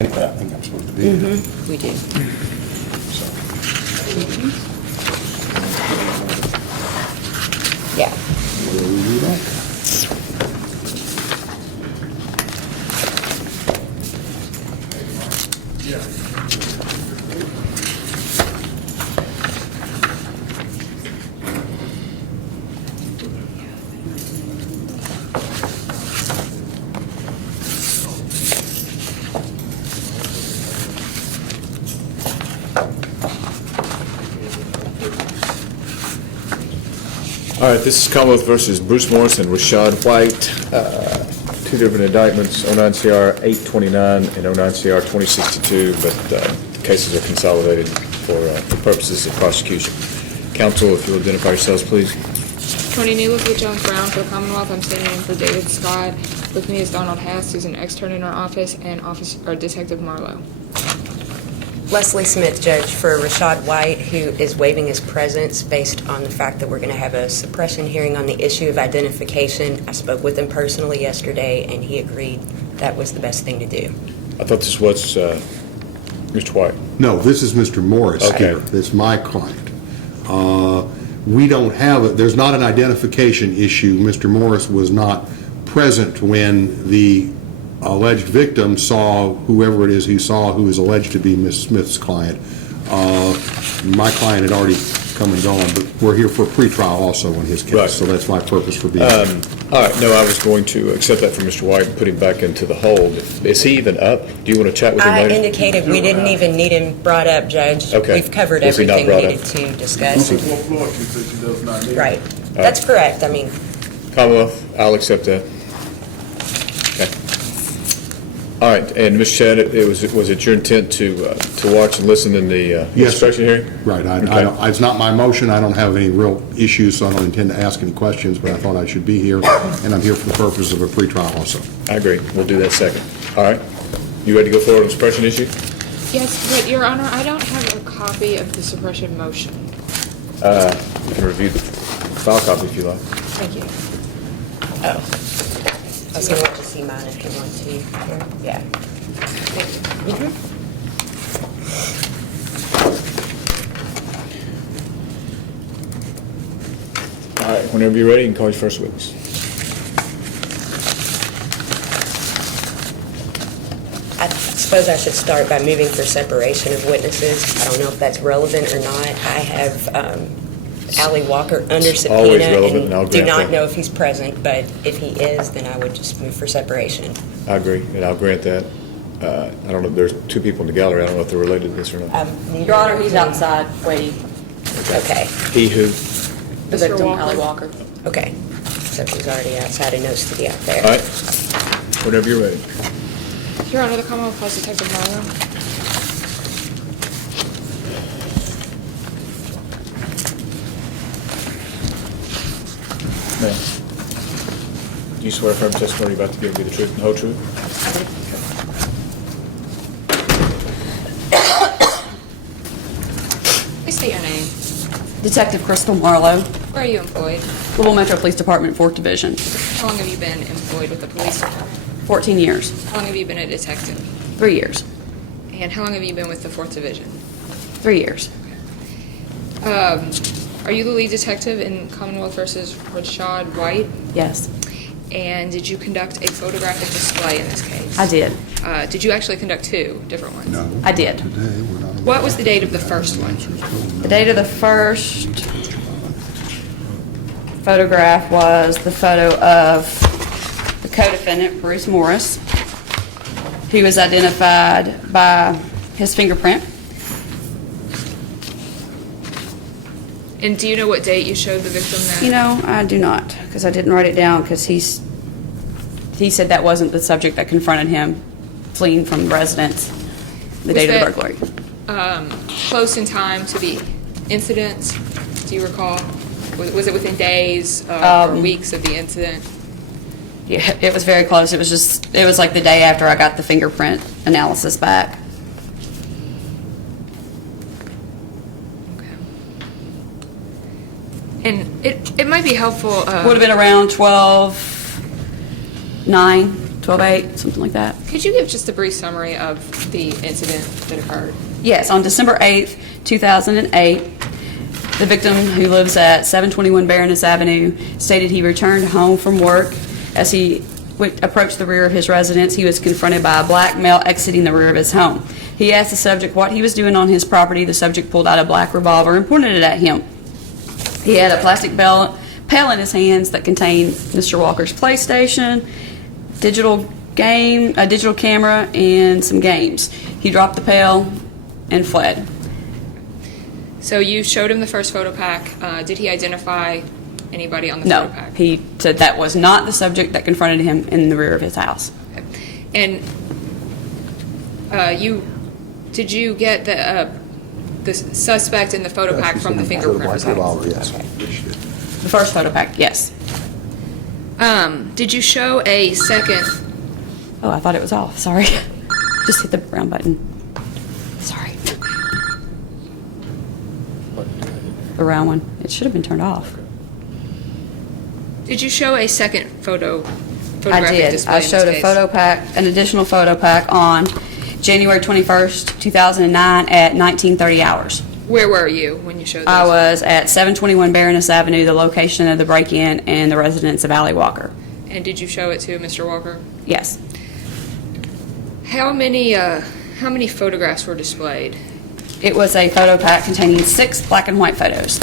But I think I'm supposed to be there. We do. So, Yeah. will we do that? All right, this is Commonwealth versus Bruce Morris and Roddshaud White. Two different indictments, 09 CR 829 and 09 CR 2062, but the cases are consolidated for purposes of prosecution. Counsel, if you'll identify yourselves, please. Tony Newlook with Jones Brown for the Commonwealth. I'm standing in for David Scott. With me is Donald Hass, who's an extern in our office, and Detective Marlowe. Leslie Smith, judge for Roddshaud White, who is waiving his presence based on the fact that we're going to have a suppression hearing on the issue of identification. I spoke with him personally yesterday, and he agreed that was the best thing to do. I thought this was Mr. White. No, this is Mr. Morris Okay. here. That's my client. We don't have, there's not an identification issue. Mr. Morris was not present when the alleged victim saw whoever it is he saw who is alleged to be Ms. Smith's client. My client had already come and gone, but we're here for a pretrial also in his case, Right. so that's my purpose for being here. All right, no, I was going to accept that from Mr. White and put him back into the hold. Is he even up? Do you want to chat with him I later? indicated we didn't even need him brought up, Judge. Okay. We've covered Was he not everything we brought needed to discuss. Floor, she said she does not need it. Right. That's correct. I mean, Commonwealth, I'll accept that. Okay. All right, and Ms. Shedd, was it your intent to watch and listen in the Yes. suppression hearing? Right, Okay. it's not my motion, I don't have any real issues, so I don't intend to ask any questions, but I thought I should be here, and I'm here for the purpose of a pretrial also. I agree. We'll do that second. All right. You ready to go forward on the suppression issue? Yes, but Your Honor, I don't have a copy of the suppression motion. You can review the file copy if you like. Thank you. oh. I was going to let you see mine if you want to. Yeah. Thank you. All right, whenever you're ready, you can call your first witness. I suppose I should start by moving for separation of witnesses. I don't know if that's relevant or not. I have Allie Walker under subpoena Always relevant, and I'll and do grant not that. know if he's present, but if he is, then I would just move for separation. I agree, and I'll grant that. I don't know, there's two people in the gallery. I don't know if they're related to this or not. Your Honor, he's outside waiting. Okay, He who? The Mr. victim, Walker. Allie Walker. okay. So he's already outside and knows to be out there. All right. Whenever you're ready. Your Honor, the Commonwealth calls Detective Marlowe. Ma'am, do you swear firm testimony you're about to give me the truth and the whole truth? Please state your name. Detective Crystal Marlowe, Where are you employed? Louisville Metro Police Department, 4th Division. How long have you been employed with the police department? 14 years, How long have you been a detective? 3 years, And how long have you been with the 4th Division? 3 years. Are you the lead detective in Commonwealth versus Roddshaud White? Yes, And did you conduct a photographic display in this case? I did. Did you actually conduct two different ones? No. I did. Today, we're not. What was the date of the first one? The date of the first photograph was the photo of the co-defendant, Bruce Morris. He was identified by his fingerprint. And do you know what date you showed the victim that? You know, I do not, because I didn't write it down, because he said that wasn't the subject that confronted him fleeing from the residence the Was date of the that- burglary. Close in time to the incident, do you recall? Was it within days or weeks of the incident? Yeah, it was very close. It was like the day after I got the fingerprint analysis back. Okay. And it might be helpful. Would have been around 12/9/2016. 12/8, something like that. Could you give just a brief summary of the incident that occurred? Yes, on December 8th, 2008, the victim, who lives at 721 Baroness Avenue, stated he returned home from work. As he approached the rear of his residence, he was confronted by a black male exiting the rear of his home. He asked the subject what he was doing on his property. The subject pulled out a black revolver and pointed it at him. He had a plastic pail in his hands that contained Mr. Walker's PlayStation, a digital camera, and some games. He dropped the pail and fled. So you showed him the first photo pack. Did he identify anybody on the No, photo pack? he said that was not the subject that confronted him in the rear of his house. And did you get the suspect in the photo pack from the fingerprint results? Yes. The first photo pack, yes. Did you show a second? Oh, I thought it was off, sorry. Just hit the brown button. Sorry. The round one. It should have been turned off. Did you show a second I photographic did. display? I in this showed a case? photo pack, an additional photo pack on January 21st, 2009 at 19:30 hours. Where were you when you showed this? I was at 721 Baroness Avenue, the location of the break-in and the residence of Allie Walker. And did you show it to Mr. Walker? Yes. How many photographs were displayed? It was a photo pack containing 6 black and white photos.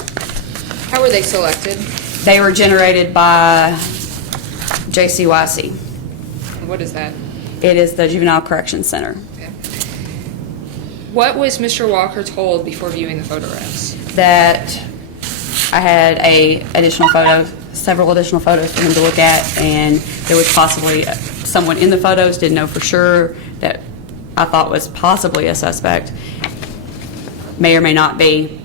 How were they selected? They were generated by JCYC. What is that? It is the Juvenile Corrections Center. Okay. What was Mr. Walker told before viewing the photographs? That I had several additional photos for him to look at, and there was possibly someone in the photos, didn't know for sure, that I thought was possibly a suspect. May or may not be.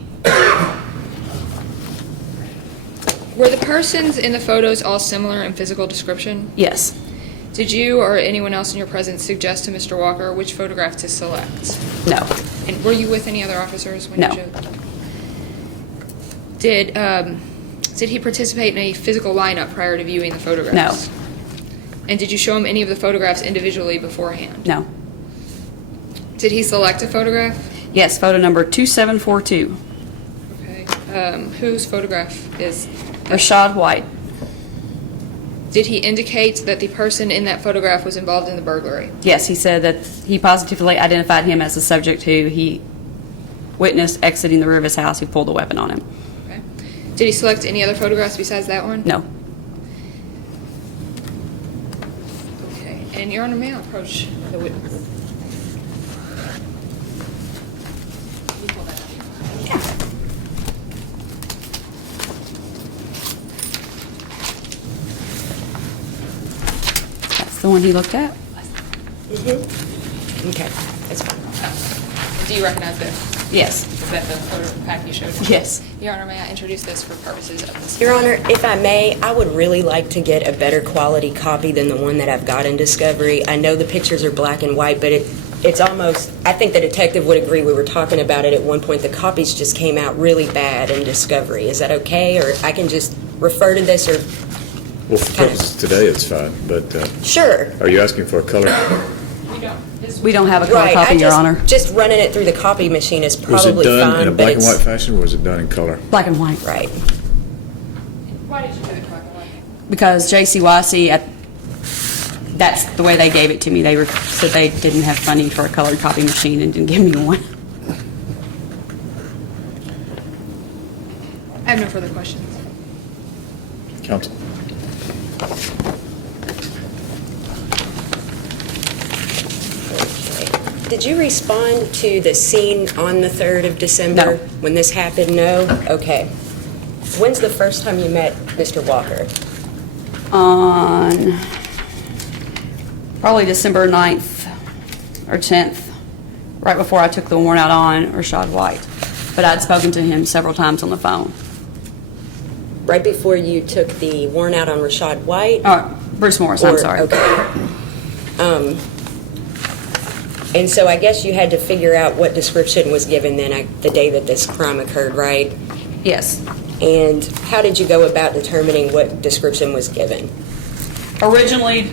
Were the persons in the photos all similar in physical description? Yes. Did you or anyone else in your presence suggest to Mr. Walker which photograph to select? No. And were you with any other officers when No. you showed? Did he participate in a physical lineup prior to viewing the photographs? No. And did you show him any of the photographs individually beforehand? No. Did he select a photograph? Yes, photo number 2742. Okay. Whose photograph is that? Roddshaud White. Did he indicate that the person in that photograph was involved in the burglary? Yes, he said that he positively identified him as the subject who he witnessed exiting the rear of his house who pulled a weapon on him. Okay. Did he select any other photographs besides that one? No. Okay. And Your Honor, may I approach the witness? You pull that up. Yeah. That's the one he looked at? Okay, that's fine. Do you recognize this? Yes. Is that the photo pack you showed me? Yes. Your Honor, may I introduce this for purposes of this? Your Honor, if I may, I would really like to get a better quality copy than the one that I've got in Discovery. I know the pictures are black and white, but it's almost, I think the detective would agree, we were talking about it at one point, the copies just came out really bad in Discovery. Is that okay, or I can just refer to this, or? Well, for purposes today, it's fine, but Sure. are you asking for a color? We don't. We don't have a color Right, copy, Your Honor. just running it through the copy machine is Was it probably fine, done in a but black and white it's, fashion, or was it done in color? Black and white. right. Why did you do the black and white? Because JCYC, that's the way they gave it to me. They said they didn't have funding for a colored copy machine and didn't give me one. I have no further questions. Counsel? Did you respond to the scene on the 3rd of December? No. When this happened? No? Okay. When's the first time you met Mr. Walker? On probably December 9th or 10th, right before I took the warrant out on Roddshaud White. But I'd spoken to him several times on the phone. Right before you took the warrant out on Roddshaud White? Bruce Morris, I'm Or- sorry. Okay. And so I guess you had to figure out what description was given then the day that this crime occurred, right? Yes. And how did you go about determining what description was given? Originally,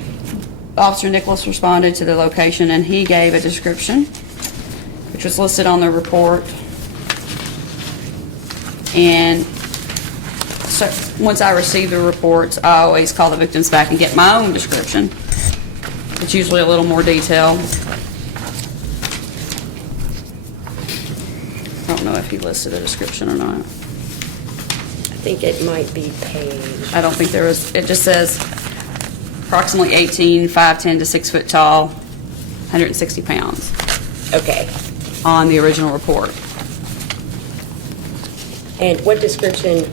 Officer Nicholas responded to the location, and he gave a description, which was listed on the report. And so, once I receive the reports, I always call the victims back and get my own description. It's usually a little more detailed. I don't know if he listed a description or not. I think it might be page. I don't think there was, it just says approximately 18, 5'10" to 6 foot tall, 160 pounds Okay. on the original report. And what description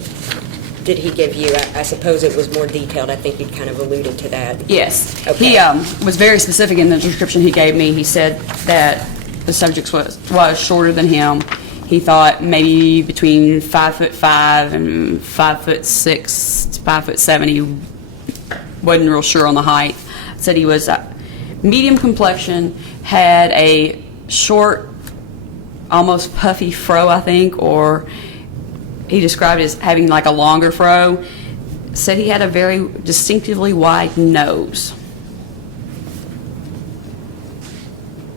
did he give you? I suppose it was more detailed. I think you'd kind of alluded to that. Yes. Okay. He was very specific in the description he gave me. He said that the subject was shorter than him. He thought maybe between 5'5" and 5'6", 5'7". He wasn't real sure on the height. Said he was medium complexion, had a short, almost puffy fro, I think, or he described it as having like a longer fro. Said he had a very distinctively wide nose.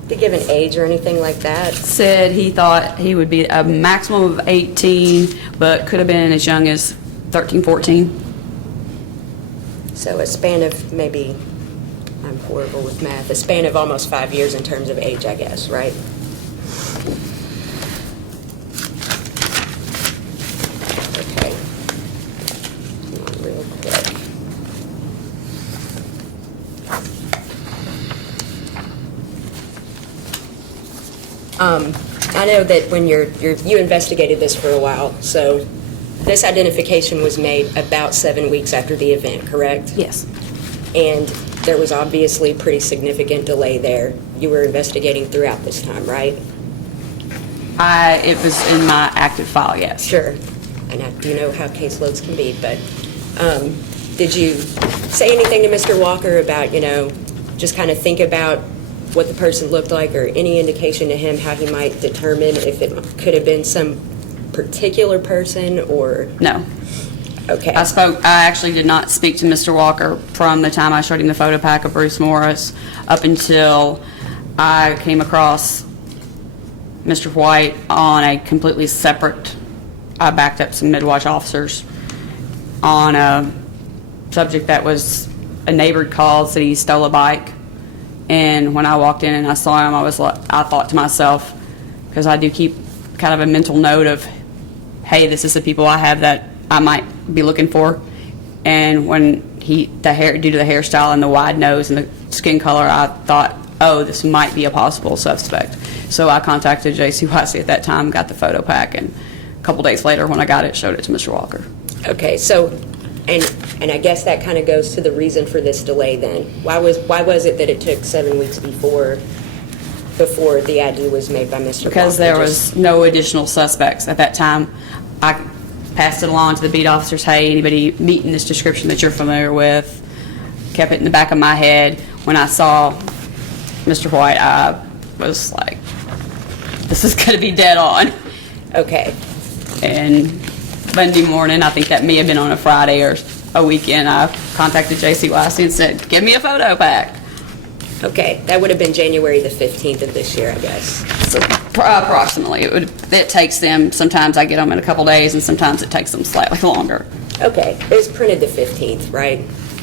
Did he give an age or anything like that? Said he thought he would be a maximum of 18, but could have been as young as 13, 14. So a span of maybe, I'm horrible with math, a span of almost 5 years in terms of age, I guess, right? Okay. Come on, real quick. I know that when you investigated this for a while, so this identification was made about 7 weeks after the event, correct? Yes. And there was obviously pretty significant delay there. You were investigating throughout this time, right? It was in my active file, yes. Sure. And I do know how caseloads can be, but did you say anything to Mr. Walker about, just kind of think about what the person looked like, or any indication to him how he might determine if it could have been some particular person, or? No. Okay. I actually did not speak to Mr. Walker from the time I showed him the photo pack of Bruce Morris up until I came across Mr. White on a completely separate, I backed up some midwatch officers on a subject that was a neighbor called, said he stole a bike. And when I walked in and I saw him, I thought to myself, because I do keep kind of a mental note of, hey, this is the people I have that I might be looking for. And when due to the hairstyle and the wide nose and the skin color, I thought, oh, this might be a possible suspect. So I contacted JCYC at that time, got the photo pack, and a couple days later when I got it, showed it to Mr. Walker. Okay, so, and I guess that kind of goes to the reason for this delay then. Why was it that it took 7 weeks before the ID was made by Mr. Walker? Because there was no additional suspects at that time. I passed it along to the beat officers, hey, anybody meeting this description that you're familiar with? Kept it in the back of my head. When I saw Mr. White, I was like, this is going to be dead on. Okay. And Monday morning, I think that may have been on a Friday or a weekend, I contacted JCYC and said, give me a photo pack. Okay, that would have been January the 15th of this year, I guess. So, approximately. It takes them, sometimes I get them in a couple days, and sometimes it takes them slightly longer. Okay, it was printed the 15th, right?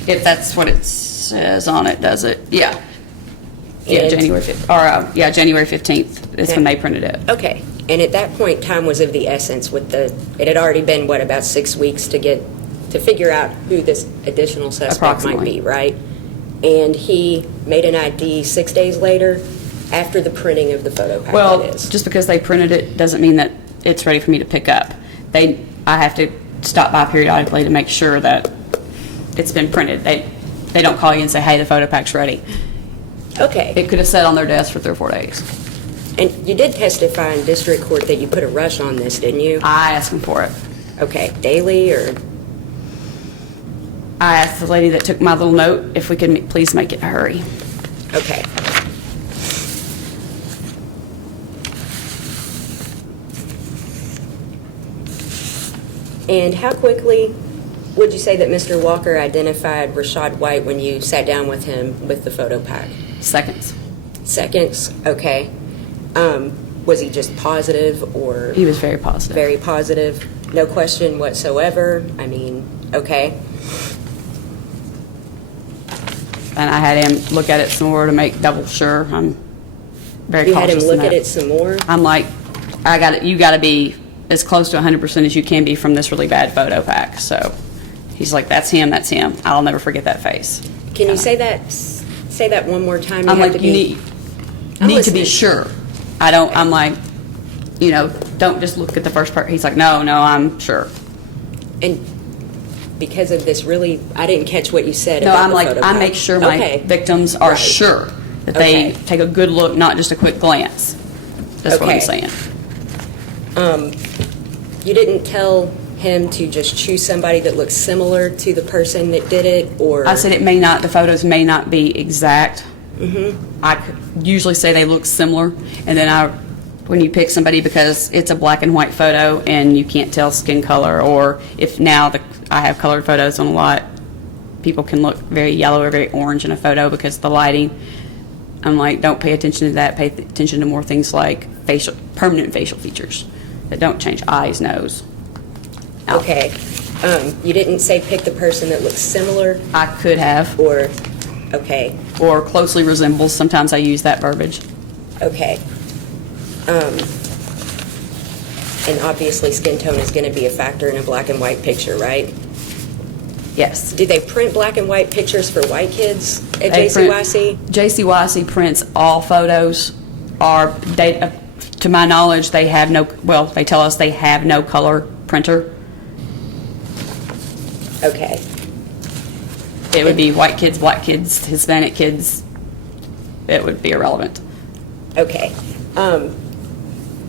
If that's what it says on it, does it? Yeah. Yeah, And- January 5th, January 15th is when they printed it. Okay, and at that point, time was of the essence it had already been, about 6 weeks to figure out who this additional suspect might Approximately. be, right? And he made an ID 6 days later after the printing of the photo pack, Well, that is. just because they printed it doesn't mean that it's ready for me to pick up. I have to stop by periodically to make sure that it's been printed. They don't call you and say, hey, the photo pack's ready. Okay, It could have sat on their desk for 3 or 4 days. and you did testify in district court that you put a rush on this, didn't you? I asked them for it. Okay, daily, or? I asked the lady that took my little note if we could please make it in a hurry. Okay. And how quickly Would you say that Mr. Walker identified Roddshaud White when you sat down with him with the photo pack? Seconds. Seconds, okay. Was he just positive or? He was very positive. Very positive, no question whatsoever? I mean, okay. And I had him look at it some more to make double sure. I'm very You had him cautious in look that. at it some more? I'm like, you got to be as close to 100% as you can be from this really bad photo pack. So he's like, that's him, that's him. I'll never forget that face. Can you say that one more time? I'm have like, to you be- need to be listening. sure. I'm like, don't just look at the first part. He's like, no, I'm sure. And because of this really, I didn't catch what you said No, about I'm the like, photo I pack. make sure my Okay. victims are Right. sure that they Okay. take a good look, not just a quick glance. That's what I'm Okay. saying. You didn't tell him to just choose somebody that looks similar to the person that did it, or? I said the photos may not be exact. I could usually say they look similar, and then when you pick somebody because it's a black and white photo and you can't tell skin color, or if now I have colored photos on a lot, people can look very yellow or very orange in a photo because of the lighting. I'm like, don't pay attention to that. Pay attention to more things like permanent facial features that don't change: eyes, nose. mouth. Okay. You didn't say pick the person that looks similar, I could have, or, okay, or closely resembles. Sometimes I use that verbiage. okay. And obviously skin tone is going to be a factor in a black and white picture, right? Yes. Do they print black and white pictures for white kids at They print- JCYC? JCYC prints all photos. To my knowledge, they have they tell us they have no color printer. Okay. It would be white kids, black kids, Hispanic kids. It would be irrelevant. Okay.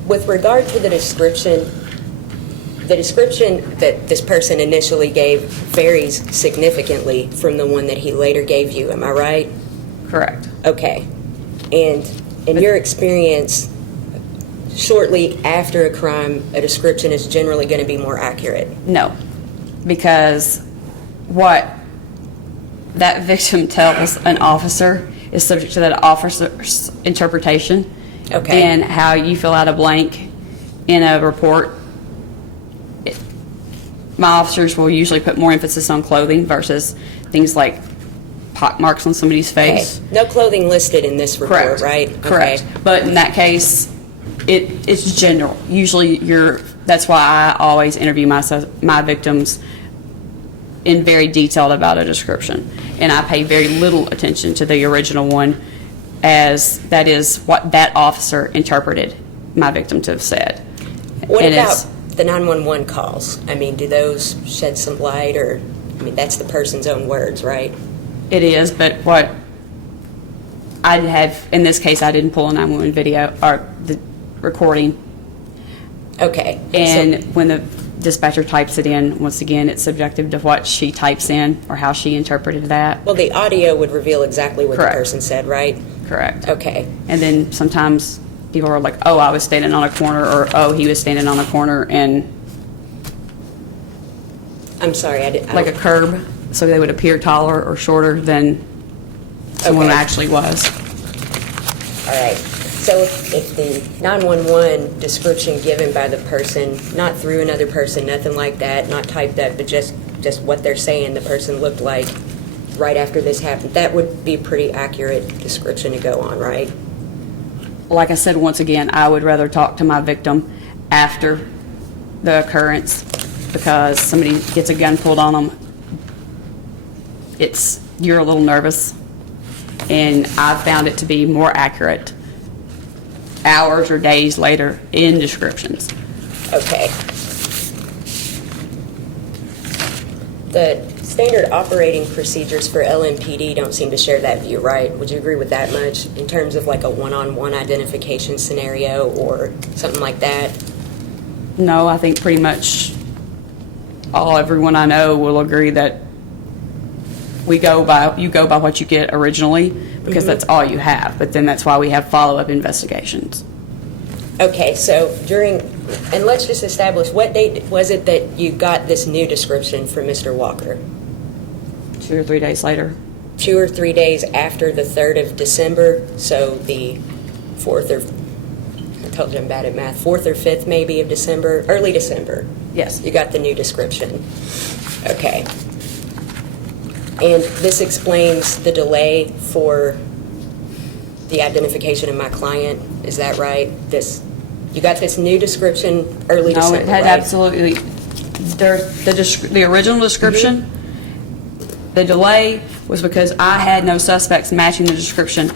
With regard to the description that this person initially gave varies significantly from the one that he later gave you, am I right? Correct. Okay. And in your experience, shortly after a crime, a description is generally going to be more accurate? No, because what that victim tells an officer is subject to that officer's interpretation. Okay. And how you fill out a blank in a report. My officers will usually put more emphasis on clothing versus things like pock marks on somebody's Okay. face. No clothing listed in this report, Correct. right? Correct. Okay. But in that case, it's general. Usually that's why I always interview my victims in very detailed about a description. And I pay very little attention to the original one, as that is what that officer interpreted my victim to have said. What And about it's- the 911 calls? I mean, do those shed some light, or, I mean, that's the person's own words, right? It is, but what I'd have, in this case, I didn't pull a 911 video or the recording. Okay. And So- when the dispatcher types it in, once again, it's subjective to what she types in or how she interpreted that. well, the audio would reveal exactly what Correct. the person said, right? Correct. Okay. And then sometimes people are like, oh, I was standing on a corner, or oh, he was standing on a corner, and I'm sorry, I didn't. like a curb, so they would appear taller or shorter than someone Okay. actually was. All right. So if the 911 description given by the person, not through another person, nothing like that, not typed up, but just what they're saying the person looked like right after this happened, that would be a pretty accurate description to go on, right? Like I said, once again, I would rather talk to my victim after the occurrence, because somebody gets a gun pulled on them. You're a little nervous, and I've found it to be more accurate hours or days later in descriptions. Okay. The standard operating procedures for LMPD don't seem to share that view, right? Would you agree with that much in terms of like a one-on-one identification scenario or something like that? No, I think pretty much everyone I know will agree that you go by what you get originally, because that's all you have. But then that's why we have follow-up investigations. Okay, so and let's just establish, what date was it that you got this new description from Mr. Walker? 2 or 3 days later. 2 or 3 days after the 3rd of December, so the 4th or, I told you I'm bad at math, 4th or 5th maybe of December, early December. Yes. You got the new description. Okay. And this explains the delay for the identification of my client, is that right? You got this new description early No, December, it had right? absolutely, the original description, the delay was because I had no suspects matching the description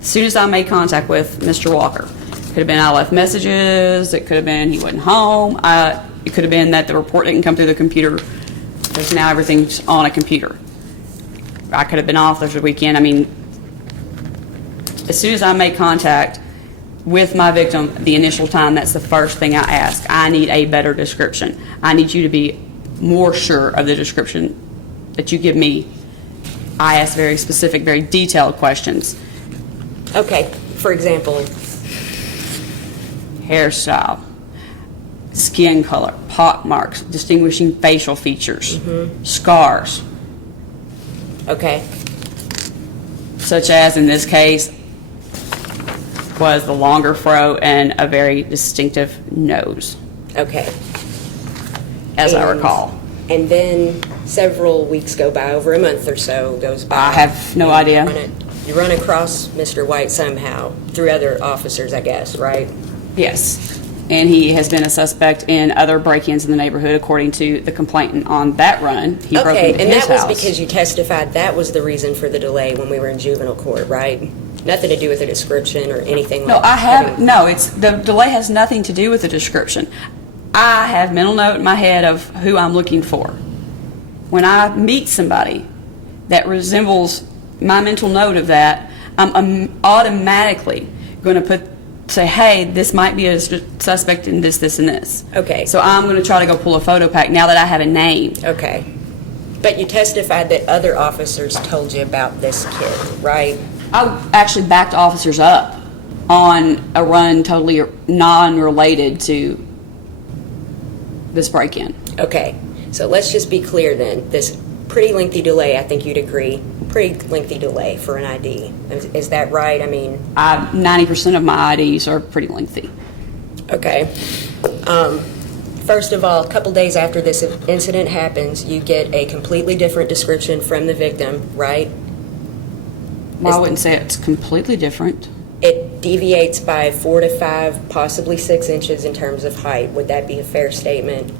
as soon as I made contact with Mr. Walker. Could have been I left messages, it could have been he wasn't home, it could have been that the report didn't come through the computer, because now everything's on a computer. I could have been off, there's a weekend, I mean, as soon as I made contact with my victim, the initial time, that's the first thing I ask. I need a better description. I need you to be more sure of the description that you give me. I ask very specific, very detailed questions. Okay, for example, Hairstyle, skin color, pock marks, distinguishing facial features, scars, okay, such as in this case was the longer fro and a very distinctive nose, okay. as I And- recall. And then several weeks go by, over a month or so goes by. I have no idea. You run across Mr. White somehow, through other officers, I guess, right? Yes, and he has been a suspect in other break-ins in the neighborhood, according to the complainant on that run. He broke Okay, into and his that was house. because you testified that was the reason for the delay when we were in juvenile court, right? Nothing to do with the description or anything No, like I have, having- no, it's, the delay has nothing to do with the description. I have mental note in my head of who I'm looking for. When I meet somebody that resembles my mental note of that, I'm automatically going to say, hey, this might be a suspect in this, this, and this. Okay. So I'm going to try to go pull a photo pack now that I have a name. Okay. But you testified that other officers told you about this kid, right? I actually backed officers up on a run totally non-related to this break-in. Okay. So let's just be clear then. This pretty lengthy delay, I think you'd agree, pretty lengthy delay for an ID. Is that right? I mean, 90% of my IDs are pretty lengthy. okay. First of all, a couple days after this incident happens, you get a completely different description from the victim, right? Well, I wouldn't say it's completely different. It deviates by 4 to 5, possibly 6 inches in terms of height. Would that be a fair statement?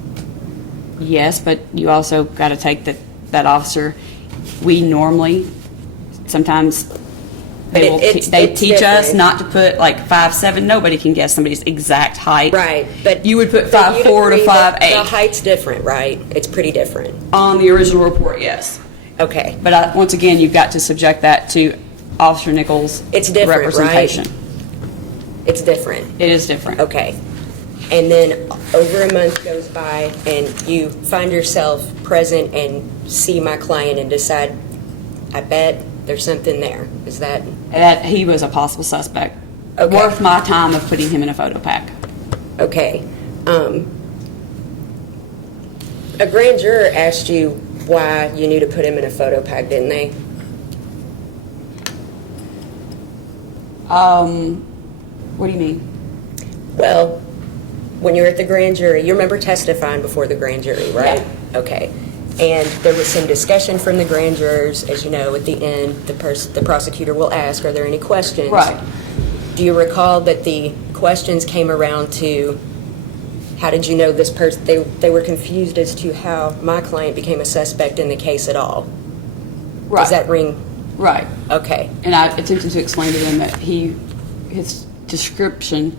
Yes, but you also got to take that officer. We normally, sometimes they It's teach us different. not to put like 5'7". Nobody can guess somebody's exact height. Right, but You would put but you'd 5'4" to agree that 5'8". The height's different, right? It's pretty different. On the original report, yes. Okay. But once again, you've got to subject that to Officer Nichols' It's different, right? representation. It's different. It is different. Okay. And then over a month goes by and you find yourself present and see my client and decide, I bet there's something there. Is that? That he was a possible suspect. Okay. Worth my time of putting him in a photo pack. Okay. A grand juror asked you why you knew to put him in a photo pack, didn't they? What do you mean? Well, when you were at the grand jury, you remember testifying before the grand jury, right? Yeah. Okay. And there was some discussion from the grand jurors, as you know, at the end, the prosecutor will ask, are there any questions? Right. Do you recall that the questions came around to, how did you know this person, they were confused as to how my client became a suspect in the case at all? Right. Does that ring? Right. Okay. And I attempted to explain to them that his description,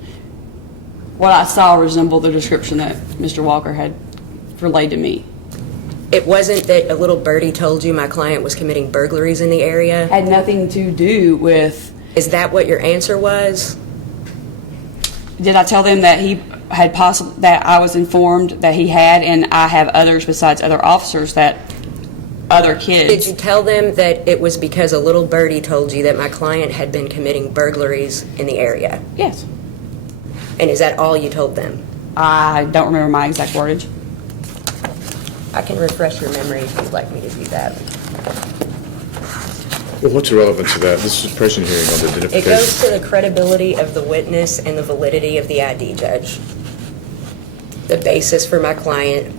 what I saw resembled the description that Mr. Walker had relayed to me. It wasn't that a little birdie told you my client was committing burglaries in the area? Had nothing to do with, Is that what your answer was? did I tell them that he had that I was informed that he had, and I have others besides other officers, that other kids. Did you tell them that it was because a little birdie told you that my client had been committing burglaries in the area? Yes. And is that all you told them? I don't remember my exact wordage. I can refresh your memory if you'd like me to do that. Well, what's the relevance of that? This is a suppression hearing on the It identification. goes to the credibility of the witness and the validity of the ID, Judge. The basis for my client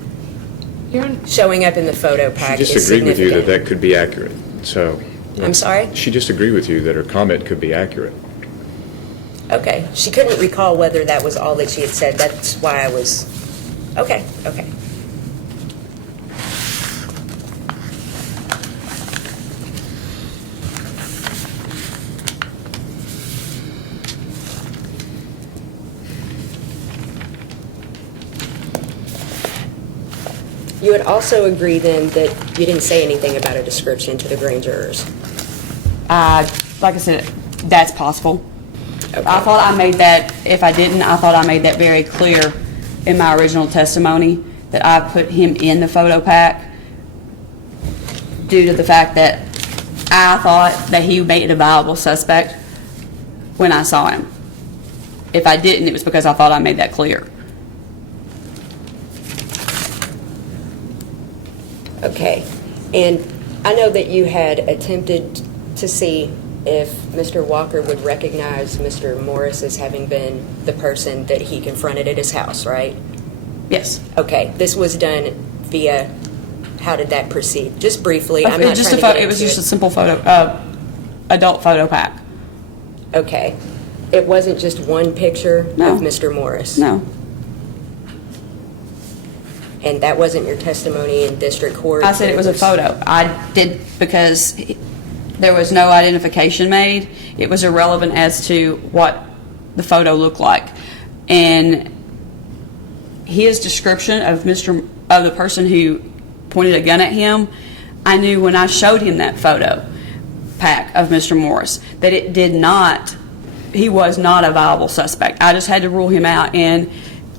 showing up in the photo She pack is just agreed with you that significant. that could be accurate, so. I'm sorry? She just agreed with you that her comment could be accurate. Okay. She couldn't recall whether that was all that she had said. That's why I was, okay. You would also agree then that you didn't say anything about a description to the grand jurors? Like I said, that's possible. Okay. I thought I made that, if I didn't, I thought I made that very clear in my original testimony, that I put him in the photo pack due to the fact that I thought that he made a viable suspect when I saw him. If I didn't, it was because I thought I made that clear. Okay, and I know that you had attempted to see if Mr. Walker would recognize Mr. Morris as having been the person that he confronted at his house, right? Yes. Okay, this was done via, how did that proceed? Just briefly, I'm It not was just trying a to get it was into just a it. simple adult photo pack. Okay, it wasn't just one picture No. of Mr. Morris? No. And that wasn't your testimony in district court? I said it was a photo. I did, because there was no identification made. It was irrelevant as to what the photo looked like. And his description of the person who pointed a gun at him, I knew when I showed him that photo pack of Mr. Morris that he was not a viable suspect. I just had to rule him out. And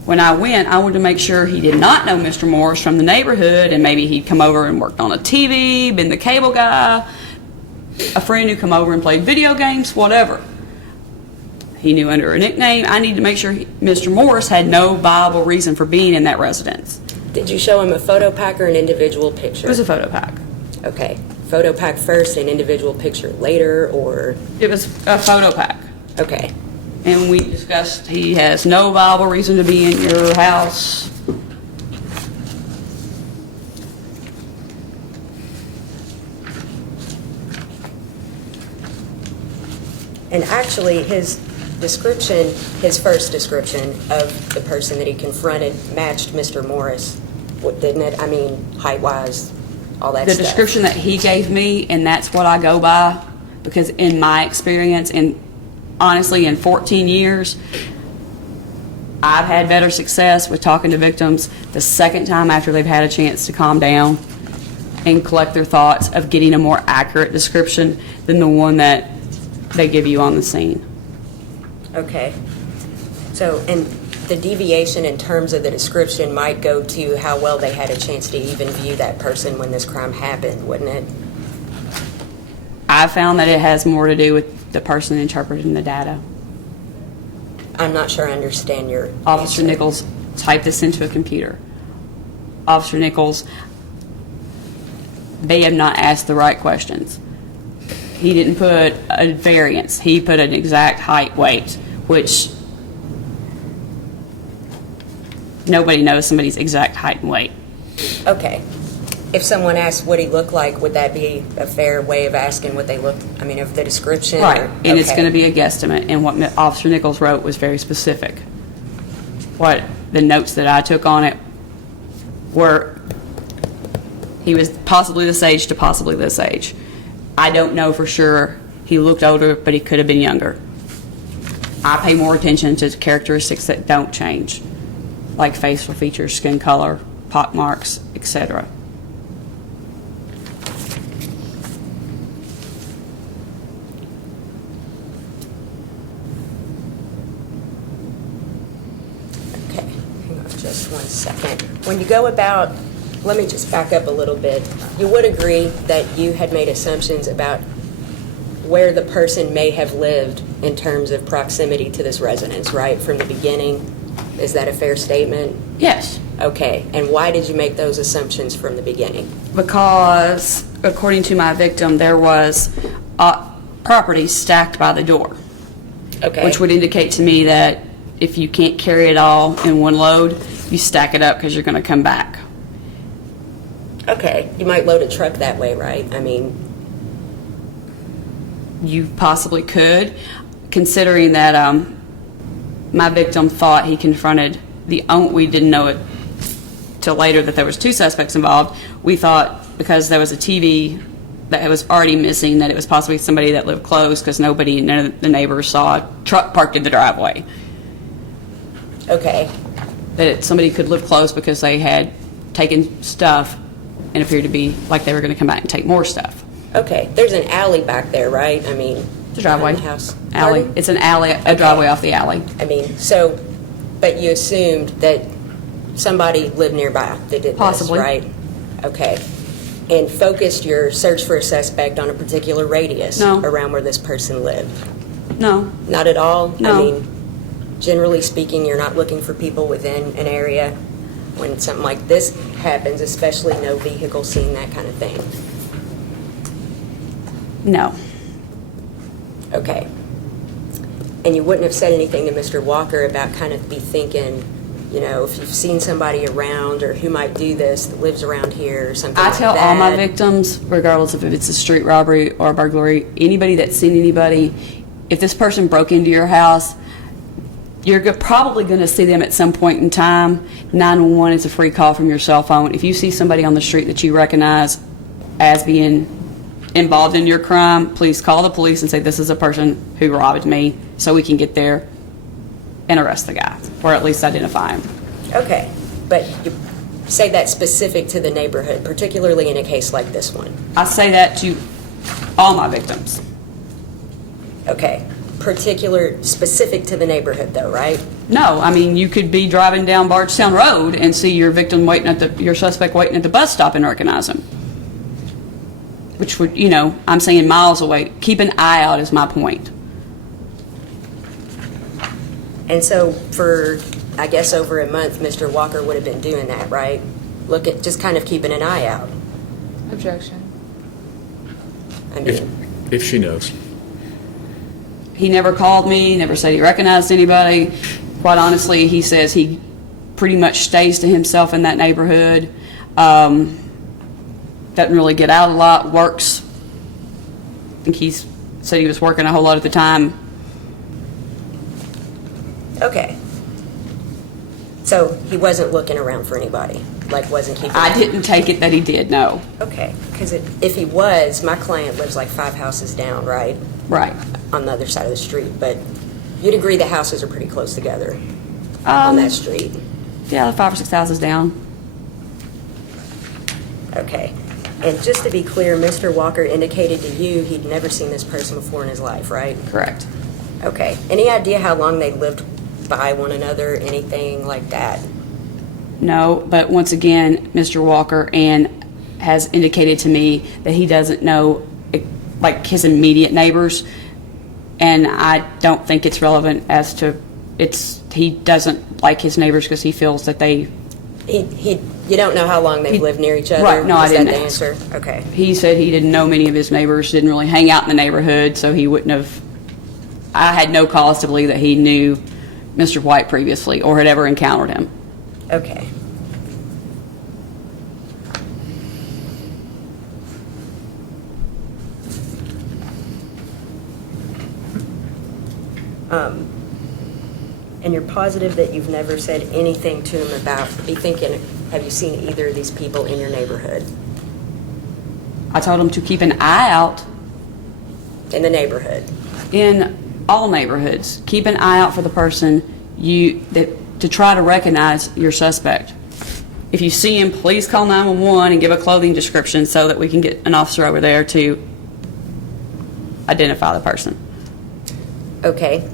when I went, I wanted to make sure he did not know Mr. Morris from the neighborhood, and maybe he'd come over and worked on a TV, been the cable guy, a friend who come over and played video games, whatever. He knew under a nickname. I needed to make sure Mr. Morris had no viable reason for being in that residence. Did you show him a photo pack or an individual picture? It was a photo pack. Okay, photo pack first and individual picture later, or, It was a photo pack. okay. And we discussed he has no viable reason to be in your house. And actually, his description, his first description of the person that he confronted matched Mr. Morris, didn't it? I mean, height-wise, all that The stuff. description that he gave me, and that's what I go by, because in my experience, and honestly, in 14 years, I've had better success with talking to victims the second time after they've had a chance to calm down and collect their thoughts of getting a more accurate description than the one that they give you on the scene. Okay. So, and the deviation in terms of the description might go to how well they had a chance to even view that person when this crime happened, wouldn't it? I found that it has more to do with the person interpreting the data. I'm not sure I understand your Officer answer. Nichols typed this into a computer. Officer Nichols, they have not asked the right questions. He didn't put a variance. He put an exact height, weight, which nobody knows somebody's exact height and weight. Okay. If someone asked what he looked like, would that be a fair way of asking what they looked, I mean, of the description? Right, or- and it's okay. going to be a guesstimate, and what Officer Nichols wrote was very specific. What the notes that I took on it were, he was possibly this age to possibly this age. I don't know for sure. He looked older, but he could have been younger. I pay more attention to characteristics that don't change, like facial features, skin color, pock marks, etc. Okay, hang on just one second. When you go about, let me just back up a little bit. You would agree that you had made assumptions about where the person may have lived in terms of proximity to this residence, right, from the beginning? Is that a fair statement? Yes, Okay, and why did you make those assumptions from the beginning? because according to my victim, there was property stacked by the door, Okay. which would indicate to me that if you can't carry it all in one load, you stack it up because you're going to come back. Okay, you might load a truck that way, right? I mean, You possibly could, considering that my victim thought he confronted we didn't know it till later that there was two suspects involved. We thought because there was a TV that was already missing that it was possibly somebody that lived close because none of the neighbors saw a truck parked in the driveway. okay, That somebody could live close because they had taken stuff and appeared to be like they were going to come back and take more stuff. okay. There's an alley back there, right? I mean, The driveway. behind the house. Alley. Pardon? It's an alley, a driveway off the alley. I mean, so, but you assumed that somebody lived nearby that did this, Possibly. right? Okay. And focused your search for a suspect on a particular radius No. around where this person lived? No, Not at all? No. I mean, generally speaking, you're not looking for people within an area when something like this happens, especially no vehicle seen, that kind of thing. no. Okay. And you wouldn't have said anything to Mr. Walker about kind of be thinking, you know, if you've seen somebody around or who might do this that lives around here or something I like tell that? all my victims, regardless of if it's a street robbery or a burglary, anybody that's seen anybody, if this person broke into your house, you're probably going to see them at some point in time. 911 is a free call from your cell phone. If you see somebody on the street that you recognize as being involved in your crime, please call the police and say, this is a person who robbed me, so we can get there and arrest the guy, or at least identify him. Okay. But you say that specific to the neighborhood, particularly in a case like this one. I say that to all my victims. Okay. Specific to the neighborhood though, right? No, I mean, you could be driving down Bardstown Road and see your victim your suspect waiting at the bus stop and recognize him. Which would, I'm saying miles away. Keep an eye out is my point. And so for, I guess, over a month, Mr. Walker would have been doing that, right? Just kind of keeping an eye out. Objection. I mean, If she knows. He never called me, never said he recognized anybody. Quite honestly, he says he pretty much stays to himself in that neighborhood. Doesn't really get out a lot, works. I think he said he was working a whole lot at the time. okay. So he wasn't looking around for anybody, like wasn't keeping. I didn't take it that he did, no. Okay, because if he was, my client lives like 5 houses down, right? Right. On the other side of the street, but you'd agree the houses are pretty close together on that street. Yeah, 5 or 6 houses down. Okay. And just to be clear, Mr. Walker indicated to you he'd never seen this person before in his life, right? Correct. Okay. Any idea how long they lived by one another, anything like that? No, but once again, Mr. Walker has indicated to me that he doesn't know like his immediate neighbors, and I don't think it's relevant as to he doesn't like his neighbors because he feels that they. You don't know how long they've lived near each other? Right, no, I didn't Is that the ask. answer? Okay. He said he didn't know many of his neighbors, didn't really hang out in the neighborhood, so he wouldn't have. I had no cause to believe that he knew Mr. White previously or had ever encountered him. Okay. And you're positive that you've never said anything to him about, be thinking, have you seen either of these people in your neighborhood? I told him to keep an eye out In the neighborhood? in all neighborhoods. Keep an eye out for the person to try to recognize your suspect. If you see him, please call 911 and give a clothing description so that we can get an officer over there to identify the person. Okay.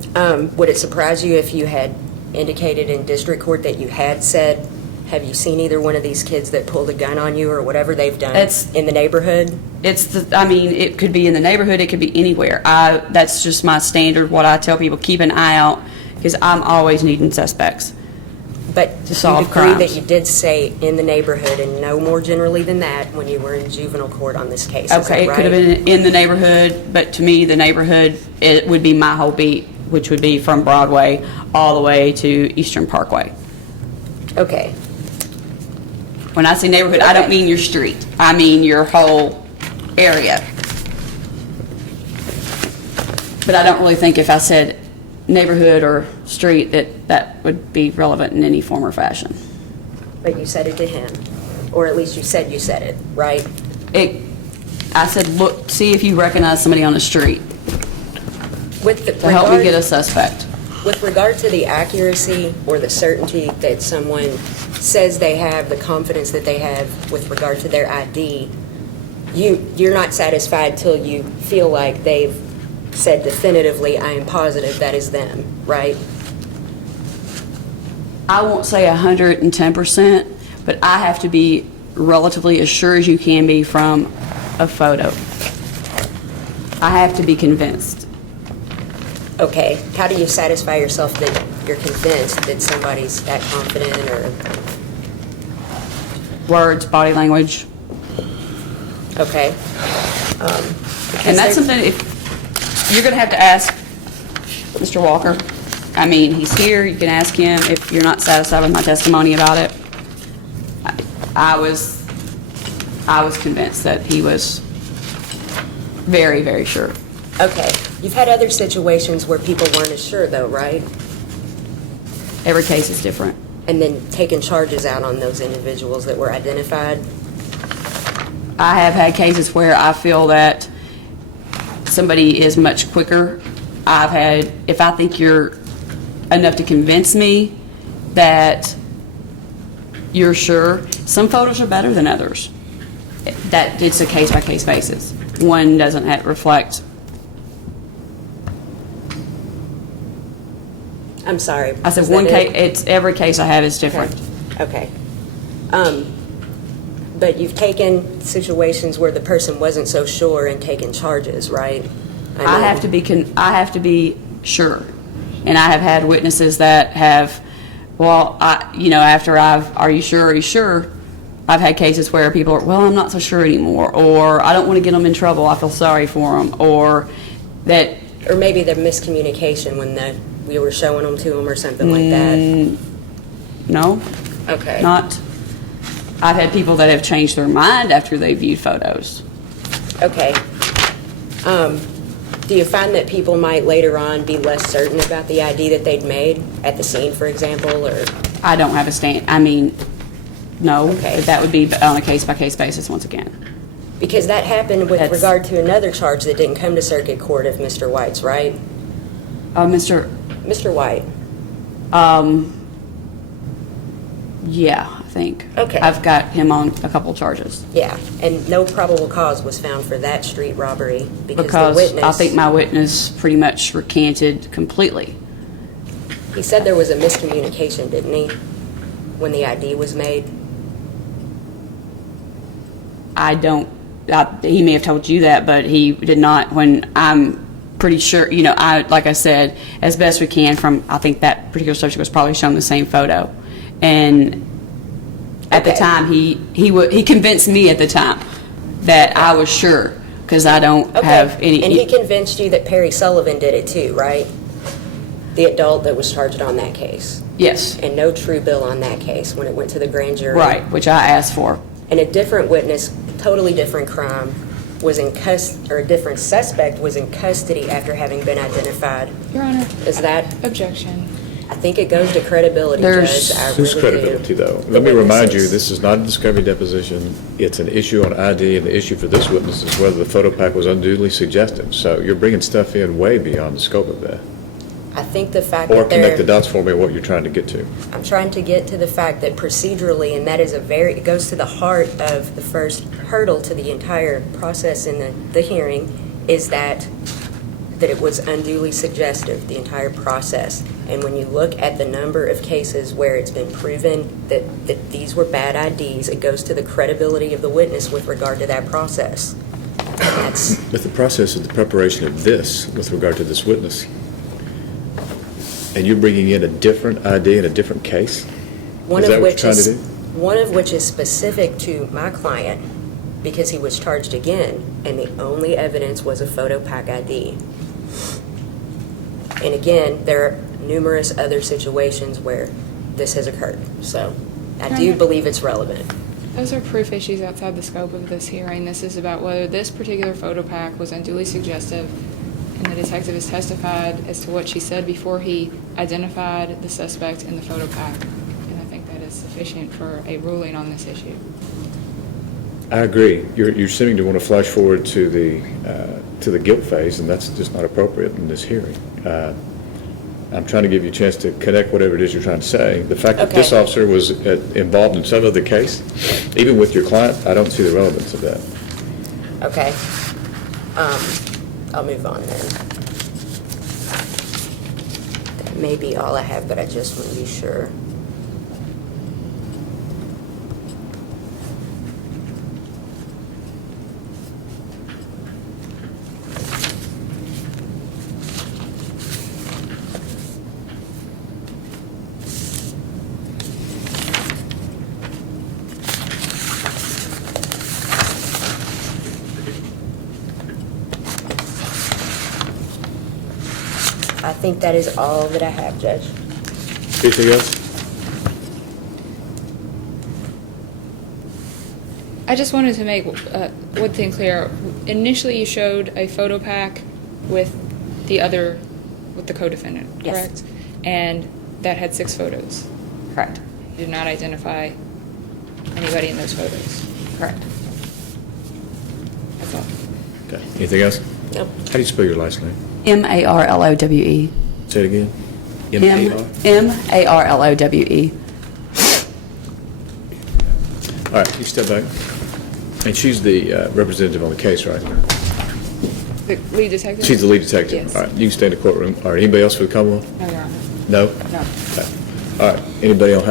Would it surprise you if you had indicated in district court that you had said, Have you seen either one of these kids that pulled a gun on you or whatever they've done It's- in the neighborhood? It could be in the neighborhood, it could be anywhere. That's just my standard, what I tell people, keep an eye out, because I'm always needing suspects. But To solve you'd agree that crimes. you did say in the neighborhood and no more generally than that when you were in juvenile court on this case, is that Okay, it could have right? been in the neighborhood, but to me, the neighborhood, it would be my whole beat, which would be from Broadway all the way to Eastern Parkway. Okay, When I say neighborhood, I don't Okay. mean your street. I mean your whole area. But I don't really think if I said neighborhood or street that would be relevant in any form or fashion. but you said it to him, or at least you said it, right? I said, look, see if you recognize somebody on the street With the to help me get a regard, suspect. with regard to the accuracy or the certainty that someone says they have, the confidence that they have with regard to their ID, you're not satisfied till you feel like they've said definitively, I am positive that is them, right? I won't say 110%, but I have to be relatively as sure as you can be from a photo. I have to be convinced. Okay, how do you satisfy yourself that you're convinced that somebody's that confident or, Words, body language. okay? And that's something, if, you're going to have to ask Mr. Walker. I mean, he's here, you can ask him if you're not satisfied with my testimony about it. I was convinced that he was very, very sure. Okay, you've had other situations where people weren't as sure though, right? Every case is different. And then taking charges out on those individuals that were identified? I have had cases where I feel that somebody is much quicker. If I think you're enough to convince me that you're sure, some photos are better than others. That it's a case-by-case basis. One doesn't reflect. I'm sorry. I said is one that case. Every case I have is different. Okay. But you've taken situations where the person wasn't so sure and taken charges, right? I mean, have to be sure, and I have had witnesses that have. Well, after are you sure? Are you sure? I've had cases where people are, well, I'm not so sure anymore, or I don't want to get them in trouble. I feel sorry for them, or that. Or maybe the miscommunication when we were showing them to them or something like that. No, Okay. not. I've had people that have changed their mind after they viewed photos. Okay. Do you find that people might later on be less certain about the ID that they'd made at the scene, for example, or? I don't have a stand. I mean, no. Okay. But that would be on a case-by-case basis once again. Because that happened with That's- regard to another charge that didn't come to circuit court of Mr. White's, right? Mr. Mr. White. Yeah, I think. Okay. I've got him on a couple charges. Yeah, and no probable cause was found for that street robbery because Because the witness. I think my witness pretty much recanted completely. He said there was a miscommunication, didn't he, when the ID was made? He may have told you that, but he did not. When I'm pretty sure, like I said, as best we can I think that particular subject was probably shown the same photo. And at the Okay. time, he convinced me at the time that I was sure, because I don't Okay. have any. And he convinced you that Perry Sullivan did it too, right? The adult that was charged on that case. Yes, And no true bill on that case when it went to the grand jury. right, which I asked for. And a different witness, totally different crime, was in or a different suspect was in custody after having been identified. Your Honor, Is that, objection. I think it goes to credibility, There's- Judge. I Whose really do. credibility, though? The Let me remind you, witnesses. this is not a discovery deposition. It's an issue on ID, and the issue for this witness is whether the photo pack was unduly suggestive. So you're bringing stuff in way beyond the scope of that. I think the fact Or that connect the they're, dots for me, what you're trying to get to. I'm trying to get to the fact that procedurally, and that is it goes to the heart of the first hurdle to the entire process in the hearing, is that that it was unduly suggestive, the entire process. And when you look at the number of cases where it's been proven that these were bad IDs, it goes to the credibility of the witness with regard to that process. And that's, But the process of the preparation of this, with regard to this witness, and you're bringing in a different ID in a different case? one Is that of what you're which trying to is, do? one of which is specific to my client because he was charged again, and the only evidence was a photo pack ID. And again, there are numerous other situations where this has occurred. So I do believe it's relevant. Those are proof issues outside the scope of this hearing. This is about whether this particular photo pack was unduly suggestive, and the detective has testified as to what she said before he identified the suspect in the photo pack. And I think that is sufficient for a ruling on this issue. I agree. You're seeming to want to flash forward to the guilt phase, and that's just not appropriate in this hearing. I'm trying to give you a chance to connect whatever it is you're trying to say. The fact that this Okay. officer was involved in some other case, even with your client, I don't see the relevance of that. Okay. I'll move on then. That may be all I have, but I just want to be sure. I think that is all that I have, Judge. Anything else? I just wanted to make one thing clear. Initially, you showed a photo pack with the co-defendant, Yes. correct? And that had 6 photos. Correct. You did not identify anybody in those photos. Correct. That's all. Okay. Anything else? Nope. How do you spell your last name? Marlowe. Say it again. M-A-R? Marlowe. All right, you step back. And she's the representative on the case, right? The lead detective? She's the lead detective? Yes. All right, you can stay in the courtroom. All right, anybody else for the Commonwealth? No, Your Honor. No? No. Okay. All right, anybody on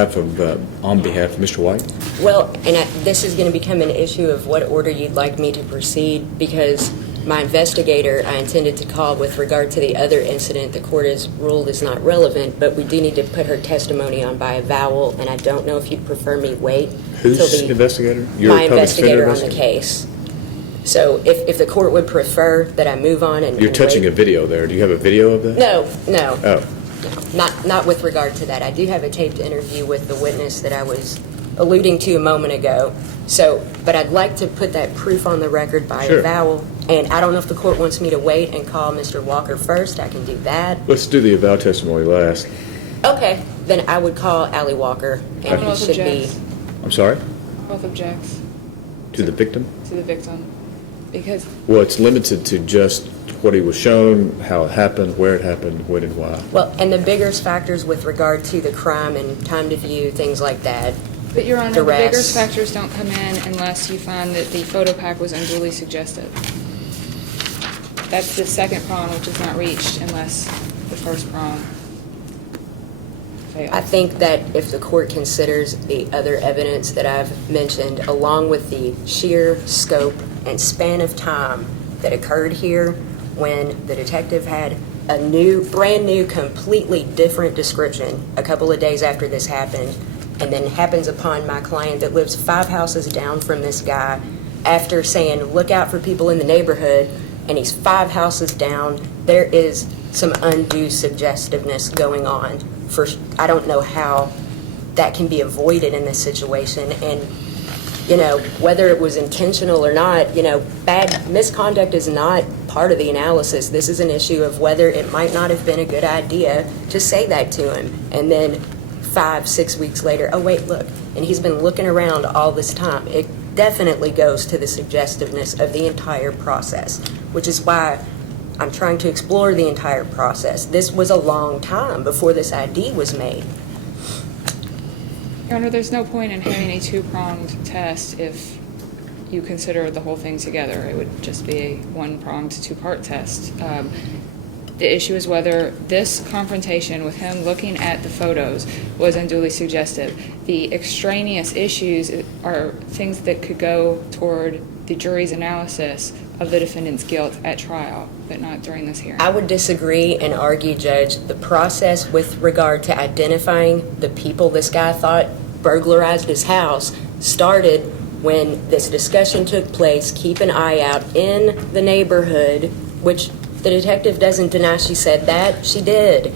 behalf of Mr. White? Well, and this is going to become an issue of what order you'd like me to proceed, because my investigator I intended to call with regard to the other incident the court has ruled is not relevant, but we do need to put her testimony on by avowal, and I don't know if you'd prefer me wait Who's till the investigator? You're my a public defender investigator on the investigator? case. So if the court would prefer that I move on and You're and touching a wait. video there. Do you have a video of that? No, Oh, not with regard to that. I do have a taped interview with the witness that I was alluding to a moment ago. So, but I'd like to put that proof on the record by Sure. avowal. And I don't know if the court wants me to wait and call Mr. Walker first. I can do that. let's do the avowal testimony last. Okay, then I would call Allie Walker, and he Commonwealth should be. objects. I'm sorry? Both objects To the victim? to the victim. Because Well, it's limited to just what he was shown, how it happened, where it happened, when and why. Well, and the bigger factors with regard to the crime and time to view, things like that. But, Your Honor, the Duress. bigger factors don't come in unless you find that the photo pack was unduly suggestive. That's the second prong, which is not reached unless the first prong fails. I think that if the court considers the other evidence that I've mentioned, along with the sheer scope and span of time that occurred here when the detective had a brand new, completely different description a couple of days after this happened, and then happens upon my client that lives 5 houses down from this guy after saying, look out for people in the neighborhood, and he's 5 houses down, there is some undue suggestiveness going on. I don't know how that can be avoided in this situation. And, whether it was intentional or not, bad misconduct is not part of the analysis. This is an issue of whether it might not have been a good idea to say that to him. And then 5-6 weeks later, oh, wait, look. And he's been looking around all this time. It definitely goes to the suggestiveness of the entire process, which is why I'm trying to explore the entire process. This was a long time before this ID was made. Your Honor, there's no point in having a 2-pronged test if you consider the whole thing together. It would just be a 1-pronged 2-part test. The issue is whether this confrontation with him looking at the photos was unduly suggestive. The extraneous issues are things that could go toward the jury's analysis of the defendant's guilt at trial, but not during this hearing. I would disagree and argue, Judge, the process with regard to identifying the people this guy thought burglarized his house started when this discussion took place. Keep an eye out in the neighborhood, which the detective doesn't deny she said that. She did.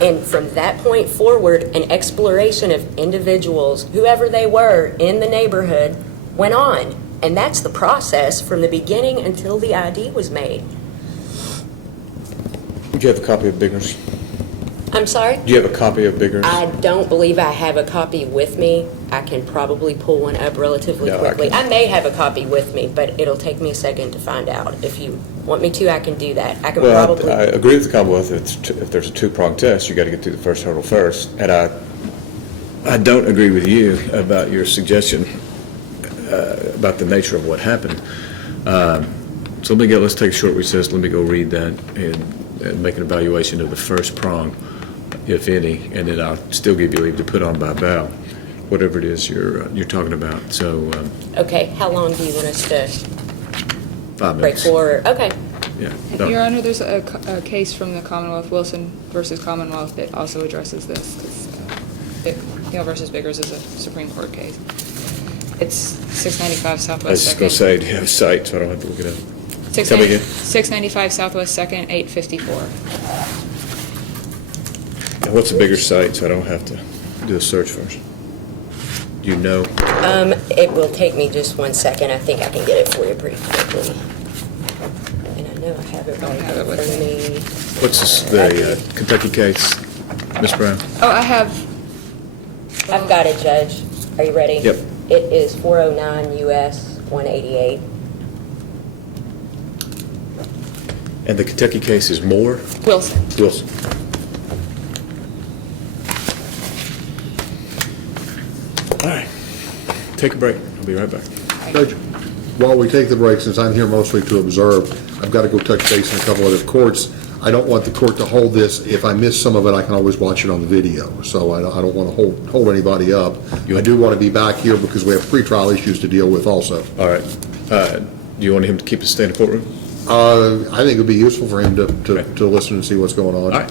And from that point forward, an exploration of individuals, whoever they were, in the neighborhood went on. And that's the process from the beginning until the ID was made. Do you have a copy of Biggers? I'm sorry? Do you have a copy of Biggers? I don't believe I have a copy with me. I can probably pull one up relatively No, I quickly. can- I may have a copy with me, but it'll take me a second to find out. If you want me to, I can do that. I can Well, probably... I agree with the Commonwealth. If there's a two-pronged test, you got to get through the first hurdle first. And I don't agree with you about your suggestion about the nature of what happened. So let's take a short recess. Let me go read that and make an evaluation of the first prong, if any, and then I'll still give you leave to put on by Val, whatever it is you're talking about. So Okay, how long do you want us to 5 break minutes. for? Okay. Yeah. No. Your Honor, there's a case from the Commonwealth, Wilson versus Commonwealth, that also addresses this, because Hill versus Biggers is a Supreme Court case. It's 695 I was Southwest just 2nd. going to say, do you have a site, so I don't have to look it up. Tell me again. 695 Southwest 2nd, 854. And what's a bigger site, so I don't have to do a search first? Do you know? It will take me just 1 second. I think I can get it for you pretty quickly. And I know I have it right have here it with for me. What's the Kentucky case, Ms. Brown? Oh, I have. I've got it, Judge. Are you ready? Yep. It is 409 U.S. 188. And the Kentucky case is Moore? Wilson. Wilson. All right. Take a break. I'll be right back. Judge, while we take the break, since I'm here mostly to observe, I've got to go touch base in a couple other courts. I don't want the court to hold this. If I miss some of it, I can always watch it on the video. So I don't want to hold anybody up. I do want to be back here because we have pretrial issues to deal with also. All right. Do you want him to keep us stay in the courtroom? I think it would be useful for him to listen and see what's going on. All right.